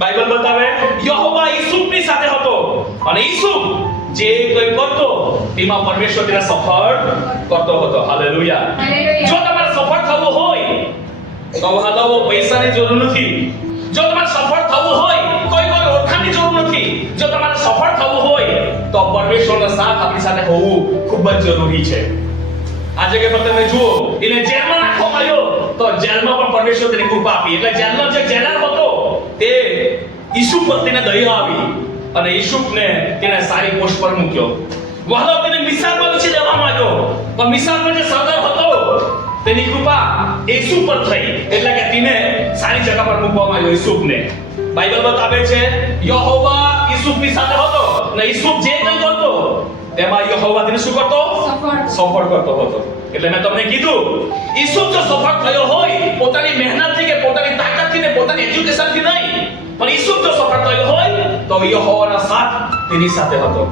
Bible બતાવે યહોવા ઈસુફની સાથે હતો અને ઈસુફ જે કંઈ કરતો તેમાં પરમેશ્વર તેને સફળ કરતો હતો. હાલેલુયા. જો તમારે સફળ થવું હોય તો હાલો પૈસાની જરૂર નથી. જો તમારે સફળ થવું હોય કોઈ ઓળખાણની જરૂર નથી. જો તમારે સફળ થવું હોય તો પરમેશ્વરનો સાથ આપણી સાથે હોવું ખૂબ જ જરૂરી છે. આજે કે તમે જુઓ એને જેલમાં નાખવામાં આવ્યો તો જેલમાં પણ પરમેશ્વર તેની કૃપા આપી. એટલે જેલનો જે જેલર હતો તે ઈસુફ પર તેને દયા આવી અને ઈસુફને તેને સારી પોસ્ટ પર મૂક્યો. વહાલો તેને મિસાલમાં નીચે દેવામાં આવ્યો પણ મિસાલમાં જે સરદાર હતો તેની કૃપા ઈસુફ પર થઈ એટલે કે તેને સારી જગ્યા પર મૂકવામાં આવ્યો ઈસુફને. બાઇબલ બતાવે છે યહોવા ઈસુફની સાથે હતો અને ઈસુફ જે કંઈ કરતો તેમાં યહોવા તેને શું કરતો? સફળ કરતો હતો. એટલે મેં તમને કીધું ઈસુફ જો સફળ થયો હોય પોતાની મહેનતથી કે પોતાની તાકાતથી ને પોતાની એજ્યુકેશનથી નહીં પણ ઈસુફ જો સફળ થયો હોય તો યહોવાનો સાથ તેની સાથે હતો.